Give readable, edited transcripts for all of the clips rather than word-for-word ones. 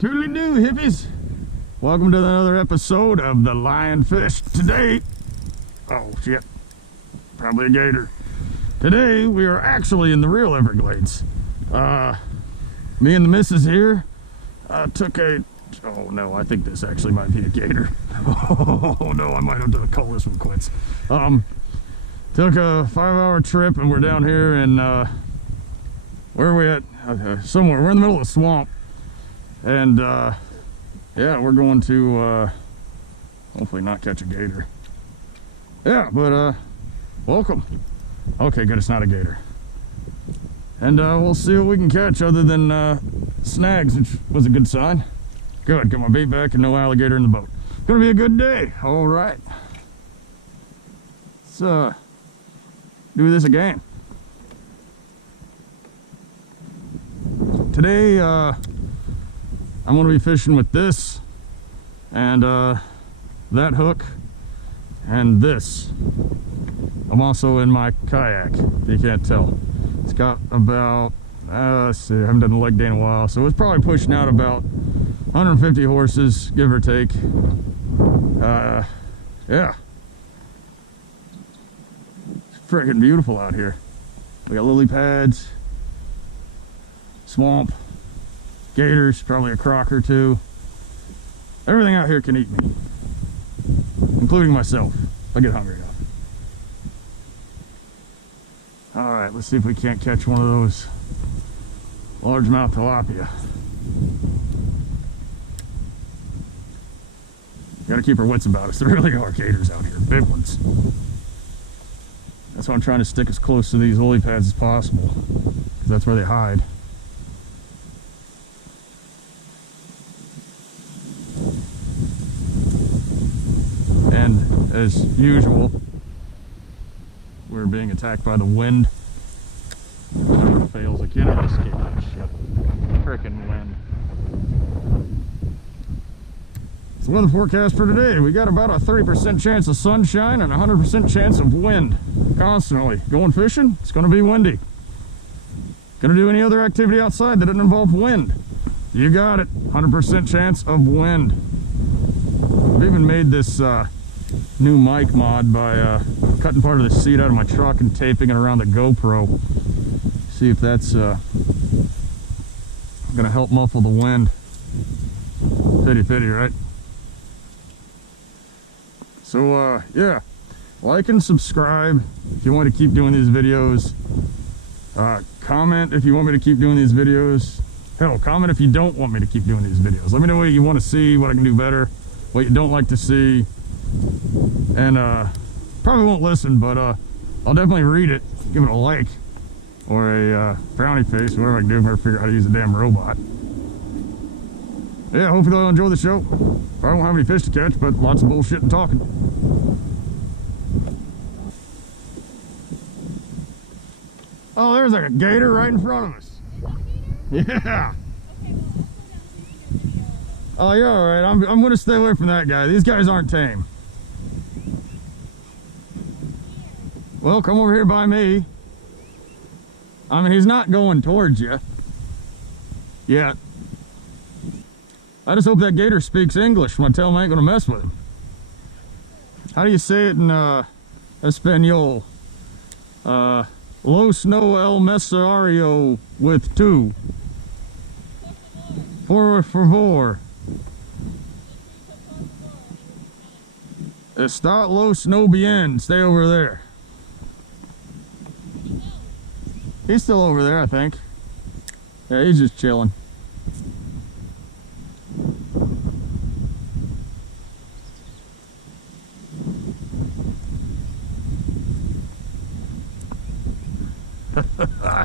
Toodly-doo, hippies! Welcome to another episode of The Lionfish. Today, oh shit, probably a gator. Today, we are actually in the real Everglades. Me and the missus here took a, oh no, I think this actually might be a gator. Oh no, I might have to call this one quits. Took a 5-hour trip and we're down here in, where are we at? Somewhere, we're in the middle of a swamp. And yeah, we're going to hopefully not catch a gator. Yeah, but welcome. Okay, good, it's not a gator. And we'll see what we can catch other than snags, which was a good sign. Good, got my bait back and no alligator in the boat. Gonna be a good day. All right. Let's do this again. Today, I'm going to be fishing with this and that hook and this. I'm also in my kayak, if you can't tell. It's got about, let's see, I haven't done the leg day in a while, so it's probably pushing out about 150 horses, give or take. Yeah. It's freaking beautiful out here. We got lily pads, swamp, gators, probably a croc or two. Everything out here can eat me, including myself. I get hungry enough. All right, let's see if we can't catch one of those largemouth tilapia. Got to keep our wits about us. There really are gators out here, big ones. That's why I'm trying to stick as close to these lily pads as possible, because that's where they hide. And as usual, we're being attacked by the wind. It never fails. I can't ever escape that shit. Frickin' wind. So weather forecast for today, we got about a 30% chance of sunshine and a 100% chance of wind. Constantly. Going fishing, it's gonna be windy. Gonna do any other activity outside that doesn't involve wind. You got it, 100% chance of wind. I've even made this new mic mod by cutting part of the seat out of my truck and taping it around the GoPro. See if that's gonna help muffle the wind. Pity, right? So yeah, like and subscribe if you want to keep doing these videos. Comment if you want me to keep doing these videos. Hell, comment if you don't want me to keep doing these videos. Let me know what you want to see, what I can do better, what you don't like to see. And probably won't listen, but I'll definitely read it, give it a like or a frowny face, whatever I can do if I figure out how to use a damn robot. Yeah, hopefully you'll enjoy the show. I don't have any fish to catch, but lots of bullshit and talking. Oh, there's like a gator right in front of us. Yeah. Oh, you're all right. I'm going to stay away from that guy. These guys aren't tame. Well, come over here by me. I mean, he's not going towards you yet. I just hope that gator speaks English when I tell him I ain't gonna mess with him. How do you say it in Espanol? Los no el mesario with two. Por favor. Está los no bien. Stay over there. He's still over there, I think. Yeah, he's just chilling.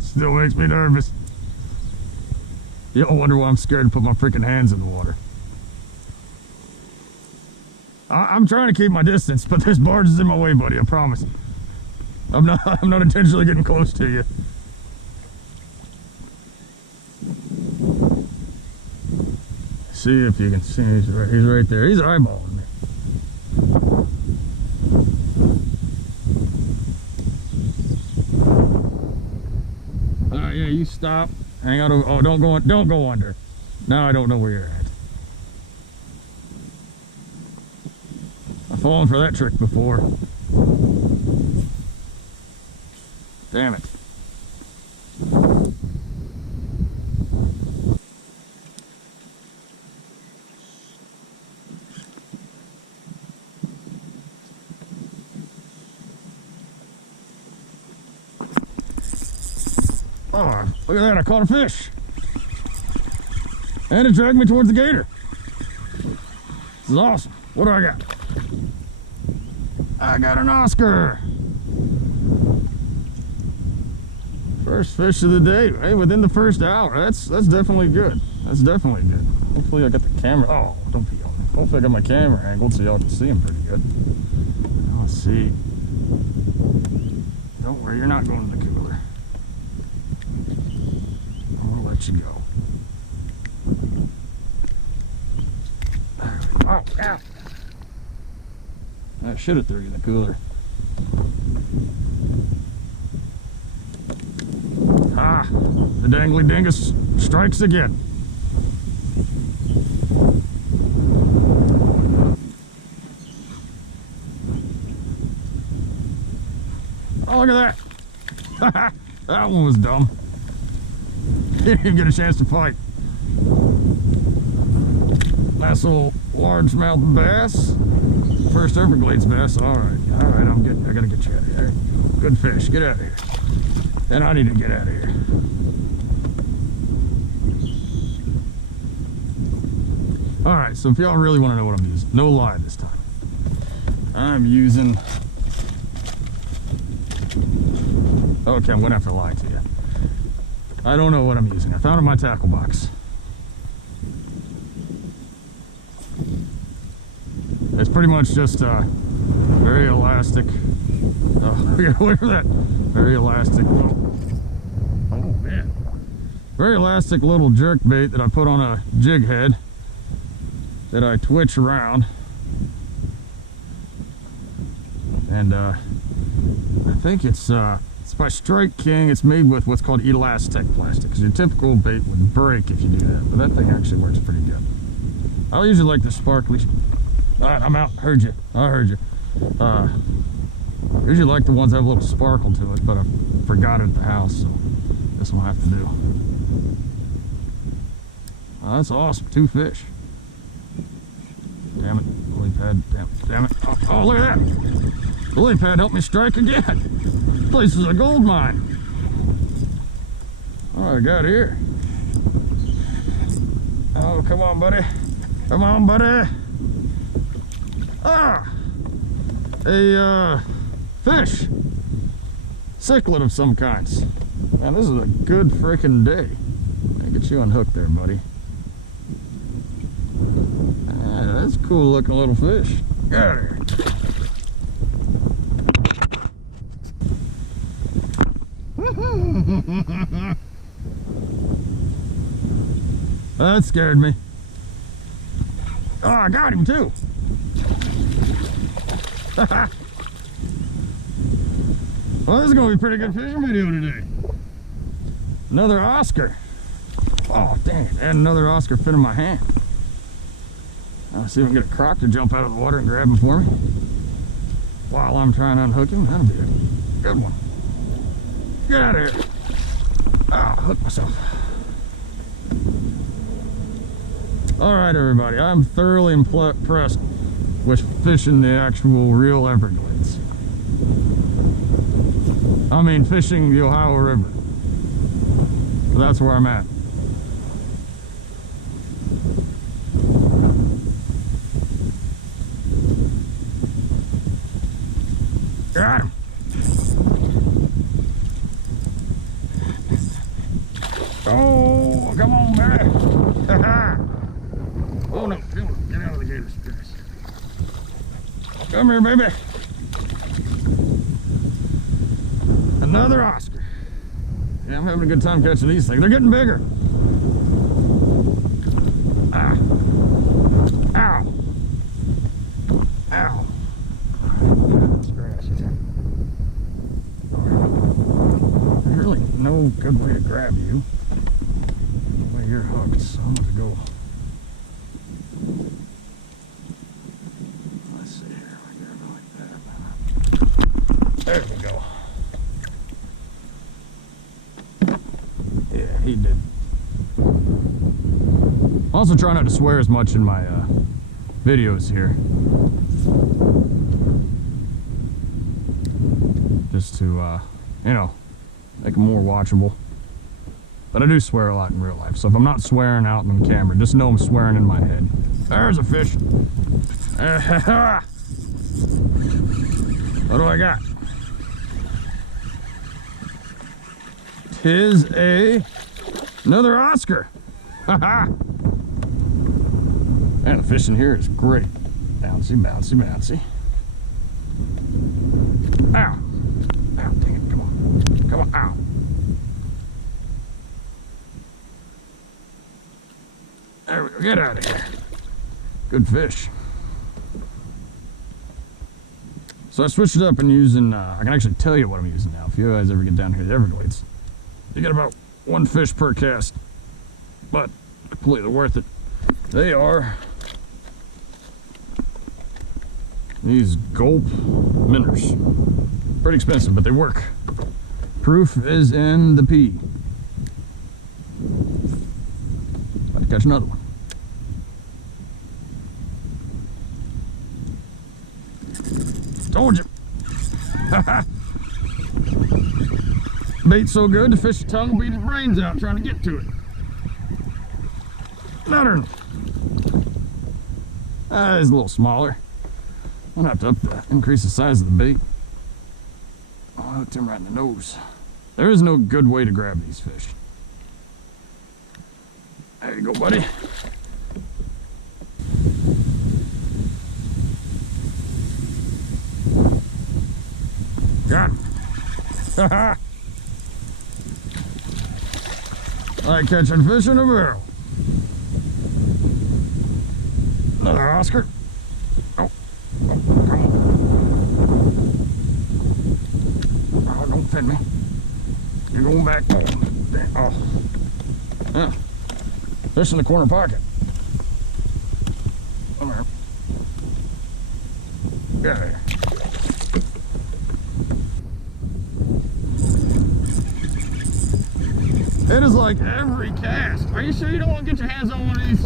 Still makes me nervous. You don't wonder why I'm scared to put my freaking hands in the water. I'm trying to keep my distance, but this barge is in my way, buddy. I promise. I'm not intentionally getting close to you. See if you can see. He's right there. He's eyeballing me. Yeah, you stop. Hang out. Oh, don't go under. Now I don't know where you're at. I've fallen for that trick before. Damn it. Oh, look at that, I caught a fish. And it dragged me towards the gator. This is awesome. What do I got? I got an Oscar. First fish of the day. Hey, within the first hour. That's definitely good. That's definitely good. Hopefully I got the camera. Oh, don't pee on me. Hopefully I got my camera angled so y'all can see him pretty good. Now, let's see. Don't worry, you're not going to the cooler. I'll let you go. There we go. Oh, yeah. I should have threw you in the cooler. Ah, the dangly dingus strikes again. Oh, look at that. That one was dumb. Didn't even get a chance to fight. Nice little largemouth bass. First Everglades bass. All right, I gotta get you out of here. Good fish. Get out of here. And I need to get out of here. All right, so if y'all really want to know what I'm using, no lie this time. I'm using. Okay, I'm gonna have to lie to you. I don't know what I'm using. I found it in my tackle box. It's pretty much just very elastic. Oh, get away from that. Very elastic little. Oh man. Very elastic little jerk bait that I put on a jig head that I twitch around. And I think it's by Strike King. It's made with what's called elastic plastic. Because your typical bait would break if you do that, but that thing actually works pretty good. I usually like the sparkly. All right, I'm out. Heard you. I heard you. Usually like the ones that have a little sparkle to it, but I forgot it at the house, so this one I have to do. Oh, that's awesome. 2 fish. Damn it. Lily pad. Damn it. Oh, look at that. The lily pad helped me strike again. This place is a gold mine. What I got here? Oh, come on, buddy. Come on, buddy. Ah! A fish. Cichlid of some kinds. Man, this is a good freaking day. Let me get you unhooked there, buddy. Ah, that's a cool looking little fish. Get out of here. That scared me. Oh, I got him too. Well, this is going to be a pretty good fishing video today. Another Oscar. Oh, dang it. And another Oscar fit in my hand. I'll see if I can get a croc to jump out of the water and grab him for me. While I'm trying to unhook him, that'll be a good one. Get out of here. Oh, hook myself. All right, everybody. I'm thoroughly impressed with fishing the actual real Everglades. I mean, fishing the Ohio River. So that's where I'm at. Got him. Oh, come on, baby. Oh no, get out of the gator space. Come here, baby. Another Oscar. Yeah, I'm having a good time catching these things. They're getting bigger. Ah. Ow. Ow. That's grassy. There's really no good way to grab you. The way you're hooked. So I'm gonna go. Let's see here. I gotta go like that. There we go. Yeah, he did. Also try not to swear as much in my videos here. Just to, you know, make them more watchable. But I do swear a lot in real life, so if I'm not swearing out on camera, just know I'm swearing in my head. There's a fish. What do I got? Tis another Oscar. Haha. Man, the fish in here is great. Bouncy, bouncy, bouncy. Ow. Ow, dang it, come on. Come on, ow. There we go, get out of here. Good fish. So I switched it up and using, I can actually tell you what I'm using now. If you guys ever get down here to the Everglades, you get about 1 fish per cast, but completely worth it. They are these gulp minnows. Pretty expensive, but they work. Proof is in the P. About to catch another one. Told you. Bait so good, the fish's tongue will beat his brains out trying to get to it. Another one. It's a little smaller. I'm gonna have to increase the size of the bait. Oh, I hooked him right in the nose. There is no good way to grab these fish. There you go, buddy. Got him. I like catching fish in a barrel. Another Oscar. Oh, come on. Oh, don't fit me. You're going back. Oh. Yeah. Fish in the corner pocket. Come here. Get out of here. It is like every cast. Are you sure you don't want to get your hands on one of these?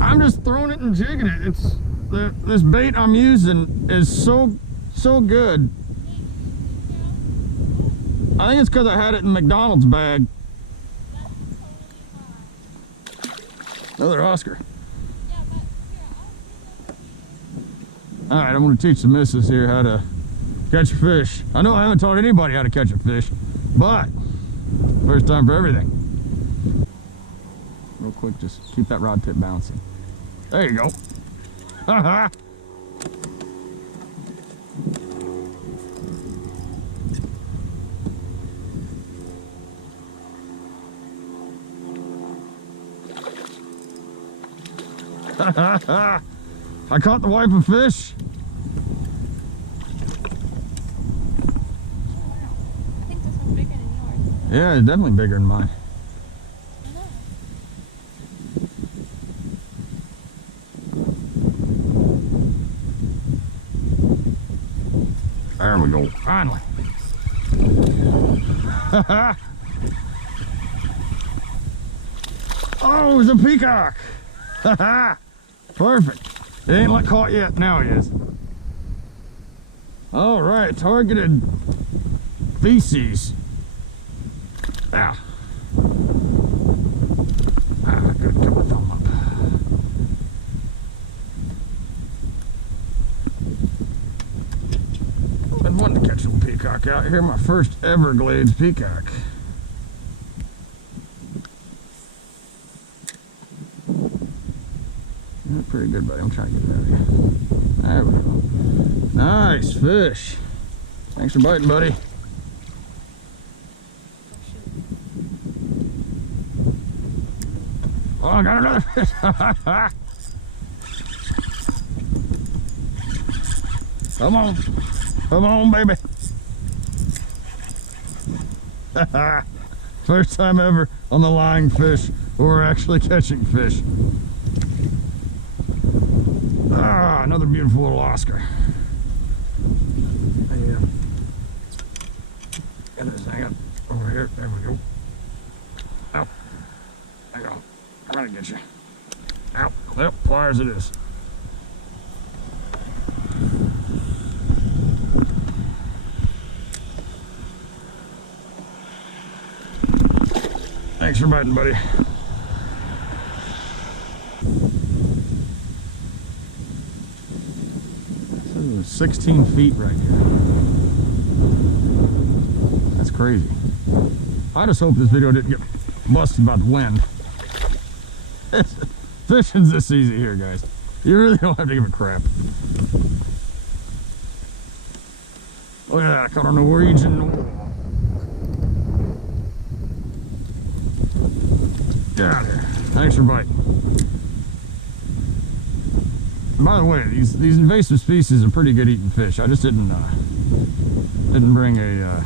I'm just throwing it and jigging it. It's this bait I'm using is so good. I think it's because I had it in McDonald's bag. Another Oscar. All right, I'm going to teach the missus here how to catch a fish. I know I haven't taught anybody how to catch a fish, but first time for everything. Real quick, just keep that rod tip bouncing. There you go. Ha ha. I caught the wipe of fish. Yeah, it's definitely bigger than mine. There we go, finally. Oh, it's a peacock. Perfect. It ain't like caught yet, now he is. All right, targeted feces. Ah. Good, come on, thumb up. I've been wanting to catch a little peacock out here. My first Everglades peacock. Pretty good, buddy. I'm trying to get it out of here. There we go. Nice fish. Thanks for biting, buddy. Oh, I got another fish. Come on. Come on, baby. First time ever on the lying fish where we're actually catching fish. Ah, another beautiful little Oscar. Yeah. Get this thing up over here. There we go. Out. Hang on. I'm gonna get you. Out. Yep, pliers it is. Thanks for biting, buddy. This is 16 feet right here. That's crazy. I just hope this video didn't get busted by the wind. Fishing's this easy here, guys. You really don't have to give a crap. Look at that, I caught a Norwegian. Get out of here. Thanks for biting. By the way, these invasive species are pretty good eating fish. I just didn't bring a,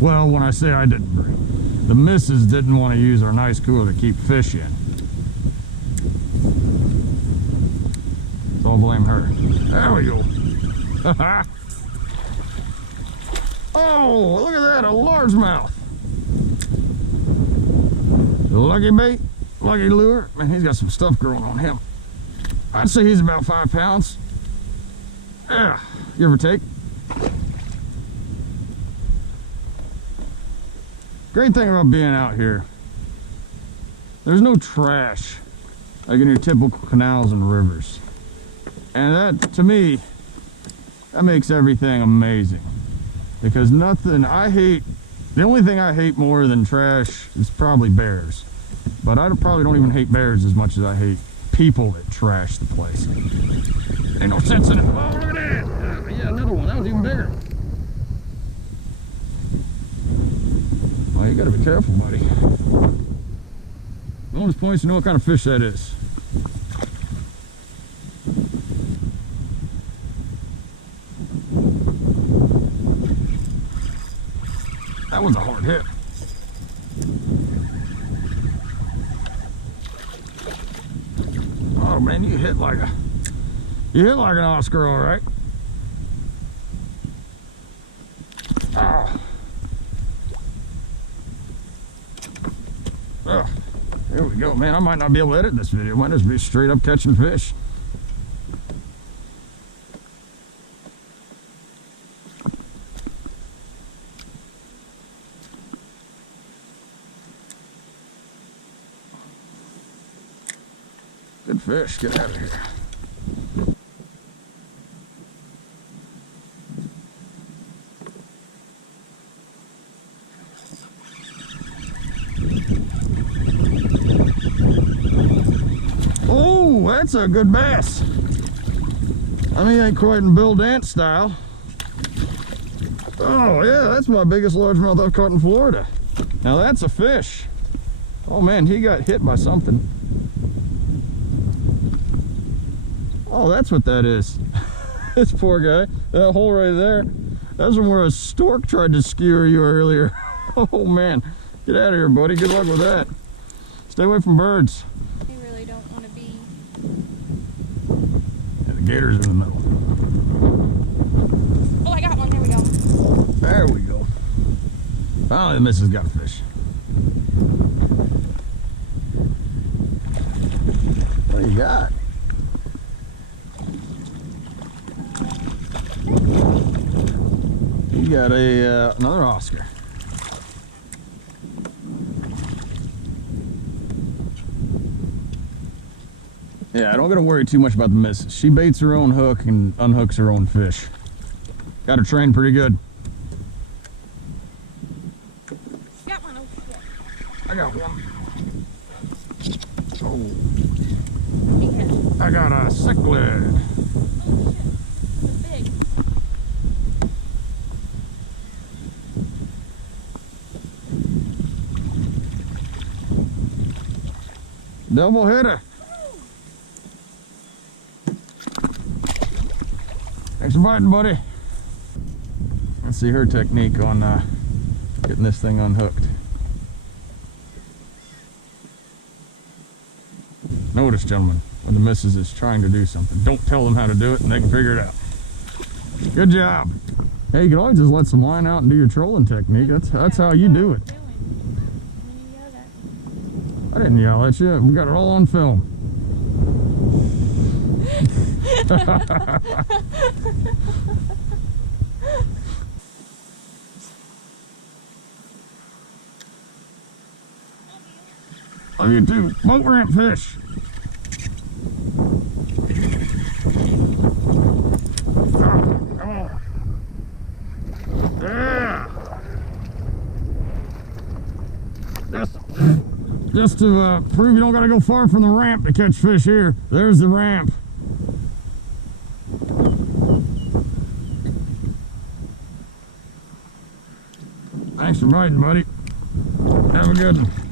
well, when I say I didn't bring, the missus didn't want to use our nice cooler to keep fish in. So I'll blame her. There we go. Oh, look at that, a largemouth. Lucky bait, lucky lure. Man, he's got some stuff growing on him. I'd say he's about 5 pounds. Yeah, give or take. Great thing about being out here, there's no trash like in your typical canals and rivers. And that, to me, that makes everything amazing. Because nothing, the only thing I hate more than trash is probably bears. But I probably don't even hate bears as much as I hate people that trash the place. Ain't no sense in it. Oh, look at that! Yeah, another one. That was even bigger. Well, you gotta be careful, buddy. Bonus points to know what kind of fish that is. That was a hard hit. Oh man, you hit like an Oscar, all right. Oh. Oh, there we go, man. I might not be able to edit this video. It might just be straight up catching fish. Good fish, get out of here. Oh, that's a good bass. I mean, ain't quite in Bill Dance style. Oh yeah, that's my biggest largemouth I've caught in Florida. Now that's a fish. Oh man, he got hit by something. Oh, that's what that is. This poor guy. That hole right there. That's from where a stork tried to skewer you earlier. Oh man. Get out of here, buddy. Good luck with that. Stay away from birds. They really don't want to be. Yeah, the gator's in the middle. Oh, I got one. There we go. There we go. Finally, the missus got a fish. What do you got? You got another Oscar. Yeah, I don't gotta worry too much about the missus. She baits her own hook and unhooks her own fish. Got her trained pretty good. Got one. Oh, shit. I got one. He hit. I got a cichlid. Oh, shit. It's big. Double hitter. Thanks for biting, buddy. Let's see her technique on Getting this thing unhooked. Notice, gentlemen, when the missus is trying to do something, don't tell them how to do it and they can figure it out. Good job. Hey, you can always just let some line out and do your trolling technique. That's how you do it. I didn't yell at you. We got it all on film. Love you too. Boat ramp fish. Come on. Yeah. Just to prove you don't got to go far from the ramp to catch fish here. There's the ramp. Thanks for biting, buddy. Have a good one.